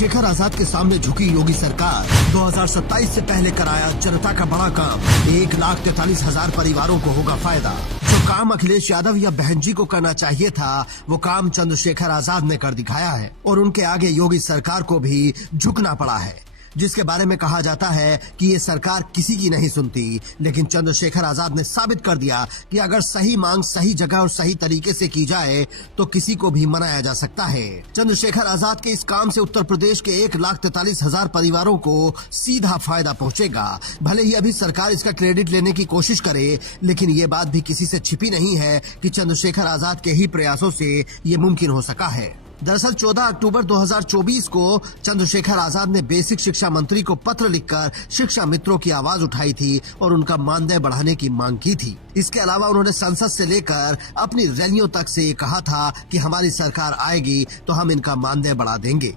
चंद्रशेखर आजाद के सामने झुकी योगी सरकार। 2027 से पहले कराया जनता का बड़ा काम। 1,43,000 परिवारों को होगा फायदा। जो काम अखिलेश यादव या बहन जी को करना चाहिए था, वो काम चंद्रशेखर आजाद ने कर दिखाया है और उनके आगे योगी सरकार को भी झुकना पड़ा है, जिसके बारे में कहा जाता है कि ये सरकार किसी की नहीं सुनती। लेकिन चंद्रशेखर आजाद ने साबित कर दिया कि अगर सही मांग सही जगह और सही तरीके से की जाए तो किसी को भी मनाया जा सकता है। चंद्रशेखर आजाद के इस काम से उत्तर प्रदेश के 1,43,000 परिवारों को सीधा फायदा पहुंचेगा। भले ही अभी सरकार इसका क्रेडिट लेने की कोशिश करे, लेकिन ये बात भी किसी से छिपी नहीं है कि चंद्रशेखर आजाद के ही प्रयासों से ये मुमकिन हो सका है। दरअसल 14 अक्टूबर 2024 को चंद्रशेखर आजाद ने बेसिक शिक्षा मंत्री को पत्र लिखकर शिक्षा मित्रों की आवाज उठाई थी और उनका मानदेय बढ़ाने की मांग की थी। इसके अलावा उन्होंने संसद से लेकर अपनी रैलियों तक से ये कहा था कि हमारी सरकार आएगी तो हम इनका मानदेय बढ़ा देंगे।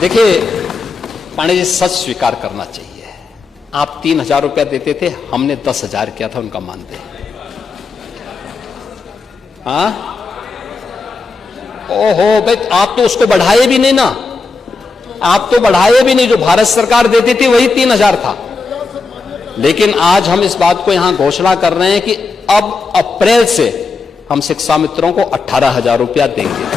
देखिए पांडे जी, सच स्वीकार करना चाहिए। आप 3,000 रुपया देते थे, हमने 10,000 किया था उनका मानदेय। हाँ, ओहो भाई, आप तो उसको बढ़ाए भी नहीं ना। आप तो बढ़ाए भी नहीं, जो भारत सरकार देती थी वही 3,000 था। लेकिन आज हम इस बात को यहां घोषणा कर रहे हैं कि अब अप्रैल से हम शिक्षा मित्रों को 18,000 रुपया देंगे।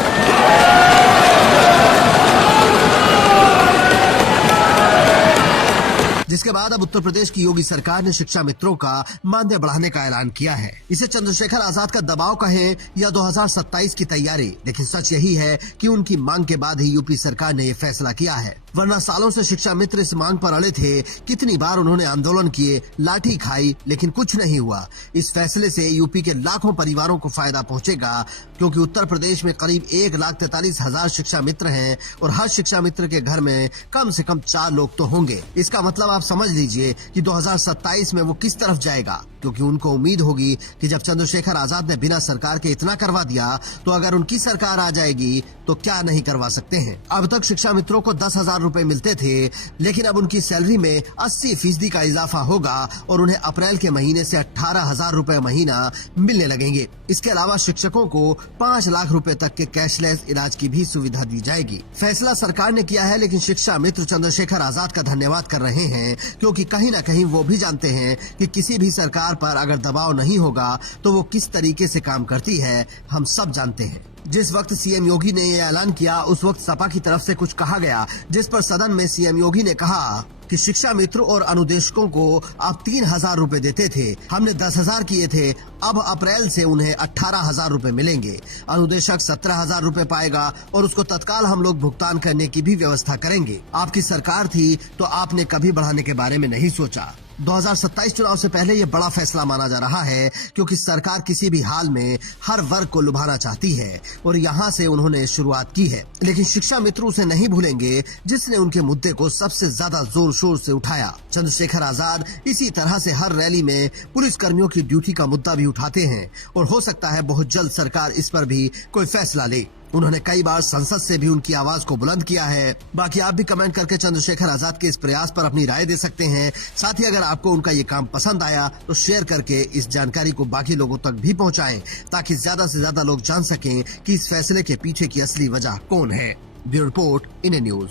जिसके बाद अब उत्तर प्रदेश की योगी सरकार ने शिक्षा मित्रों का मानदेय बढ़ाने का ऐलान किया है। इसे चंद्रशेखर आजाद का दबाव कहें या 2027 की तैयारी, लेकिन सच यही है कि उनकी मांग के बाद ही यूपी सरकार ने ये फैसला किया है। वरना सालों से शिक्षा मित्र इस मांग पर अड़े थे। कितनी बार उन्होंने आंदोलन किए, लाठी खाई, लेकिन कुछ नहीं हुआ। इस फैसले से यूपी के लाखों परिवारों को फायदा पहुंचेगा, क्योंकि उत्तर प्रदेश में करीब 1,43,000 शिक्षा मित्र हैं और हर शिक्षा मित्र के घर में कम से कम 4 लोग तो होंगे। इसका मतलब आप समझ लीजिए कि 2027 में वो किस तरफ जाएगा, क्योंकि उनको उम्मीद होगी कि जब चंद्रशेखर आजाद ने बिना सरकार के इतना करवा दिया, तो अगर उनकी सरकार आ जाएगी तो क्या नहीं करवा सकते हैं। अब तक शिक्षा मित्रों को 10,000 रुपए मिलते थे, लेकिन अब उनकी सैलरी में 80% का इजाफा होगा और उन्हें अप्रैल के महीने से 18,000 रुपए महीना मिलने लगेंगे। इसके अलावा शिक्षकों को 5 लाख रुपए तक के कैशलेस इलाज की भी सुविधा दी जाएगी। फैसला सरकार ने किया है, लेकिन शिक्षा मित्र चंद्रशेखर आजाद का धन्यवाद कर रहे हैं, क्योंकि कहीं न कहीं वो भी जानते हैं कि किसी भी सरकार पर अगर दबाव नहीं होगा तो वो किस तरीके से काम करती है, हम सब जानते हैं। जिस वक्त सीएम योगी ने ये ऐलान किया, उस वक्त सपा की तरफ से कुछ कहा गया, जिस पर सदन में सीएम योगी ने कहा कि शिक्षा मित्र और अनुदेशकों को आप 3,000 रुपए देते थे, हमने 10,000 किए थे, अब अप्रैल से उन्हें 18,000 रुपए मिलेंगे। अनुदेशक 17,000 रुपए पाएगा और उसको तत्काल हम लोग भुगतान करने की भी व्यवस्था करेंगे। आपकी सरकार थी तो आपने कभी बढ़ाने के बारे में नहीं सोचा। 2027 चुनाव से पहले ये बड़ा फैसला माना जा रहा है, क्योंकि सरकार किसी भी हाल में हर वर्ग को लुभाना चाहती है और यहाँ से उन्होंने शुरुआत की है। लेकिन शिक्षा मित्र उसे नहीं भूलेंगे जिसने उनके मुद्दे को सबसे ज्यादा जोर शोर से उठाया। चंद्रशेखर आजाद इसी तरह से हर रैली में पुलिस कर्मियों की ड्यूटी का मुद्दा भी उठाते हैं और हो सकता है बहुत जल्द सरकार इस पर भी कोई फैसला ले। उन्होंने कई बार संसद से भी उनकी आवाज को बुलंद किया है। बाकी आप भी कमेंट करके चंद्रशेखर आजाद के इस प्रयास पर अपनी राय दे सकते हैं। साथ ही अगर आपको उनका ये काम पसंद आया तो शेयर करके इस जानकारी को बाकी लोगों तक भी पहुंचाएं, ताकि ज्यादा से ज्यादा लोग जान सकें कि इस फैसले के पीछे की असली वजह कौन है। Bureau report, India news.